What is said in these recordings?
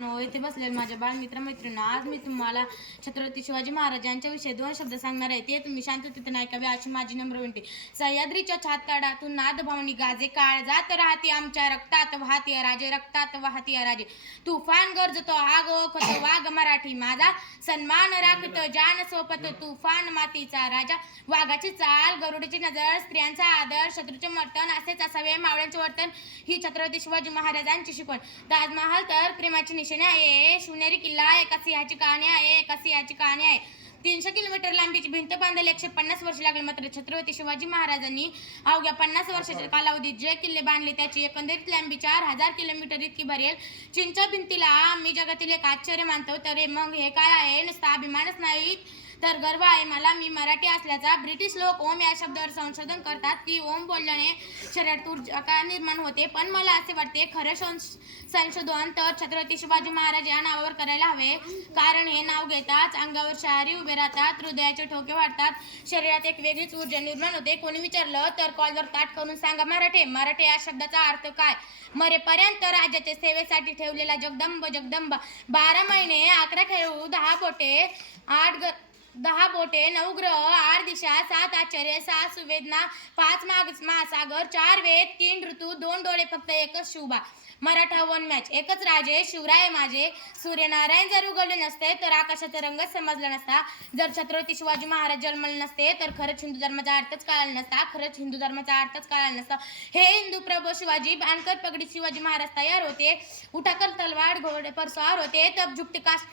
येथे इथे बसलेले माझ्या बालमित्र मैत्रिणी आज मी तुम्हाला छत्रपती शिवाजी महाराजांच्या विषयी दोन शब्द सांगणार आहे. ते तुम्ही शांततेने ऐकावे अशी माझी नम्र विनंती. सह्याद्रीच्या छातकाडातून नाद भावनी गाजे काळ जात राहते आमच्या रक्तात वाहते राजे रक्तात वाहते राजे. तुफान गरजतो आग ओखत वाघ मराठी माझा. सन्मान राखत जान सोपत तुफान मातीचा राजा. वाघाची चाल गरुडची नजर स्त्रियांचा आदर शत्रूचे मर्तन असेच असावे मावळ्यांचे वर्तन. ही छत्रपती शिवाजी महाराजांची शिकवण. ताजमहाल तर प्रेमाची निश निशाणी आहे शिवनेरी किल्ला एका सिंहाची कहाणी आहे एका सिंहाची कहाणी आहे. तीनशे किलोमीटर लांबीची भिंत बांधायला एकशे पन्नास वर्ष लागली. मात्र छत्रपती शिवाजी महाराजांनी अवघ्या पन्नास वर्षाच्या कालावधीत जे किल्ले बांधले त्याची एकंदरीत लांबी चार हजार किलोमीटर इतकी भरेल. चीनच्या भिंतीला मी जगातील एक आश्चर्य मानतो तर मग हे काय आहे? नुसता अभिमानच नाही तर गर्व आहे मला. मी मराठी असल्याचा ब्रिटिश लोक ओम या शब्दावर संशोधन करतात की ओम बोलल्याने शरीरात ऊर्जा निर्माण होते. पण मला असे वाटते खरं संश- संशोधन तर छत्रपती शिवाजी महाराज या नावावर करायला हवे. कारण हे नाव घेताच अंगावर शहारी उभे राहतात हृदयाचे ठोके वाढतात शरीरात एक वेगळीच ऊर्जा निर्माण होते. कोणी विचारलं तर कॉलवर ताट करून सांगा मराठे मराठे या शब्दाचा अर्थ काय? मरेपर्यंत राज्याच्या सेवेसाठी ठेवलेला जगदंब जगदंब. बारा महिने अकरा खेळू दहा बोटे आठ ग दहा बोटे नऊ ग्रह आठ दिशा सात आश्चर्य सहा सुवेदना पाच माग महासागर चार वेद तीन ऋतू दोन डोळे फक्त एकच शुभा. मराठा वन मॅच एकच राजे शिवराय माझे. सूर्यनारायण जर उगवले नसते तर आकाशाचा रंग समजला नसता. जर छत्रपती शिवाजी महाराज जन्मले नसते तर खरंच हिंदू धर्माचा अर्थच कळाला नसता. खरंच हिंदू धर्माचा अर्थच कळाला नसता. हे हिंदू प्रभू शिवाजी बांधकर पगडी शिवाजी महाराज तयार होते. उठाकर तलवार घोडे पर स्वार होते. तब झुकते काश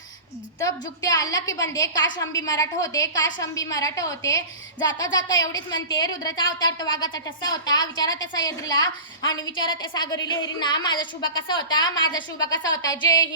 तब झुकते आल्ला की बंदे काश आंबी मराठा होते काशंबी मराठा होते. जाता जाता एवढीच म्हणते रुद्राचा अवतार तर वाघाचा ठसा होता. विचारा त्या सह्याद्रीला आणि विचारा त्या सागरी लहरींना माझा शुभा कसा होता? माझा शुभा कसा होता? जय हिंद.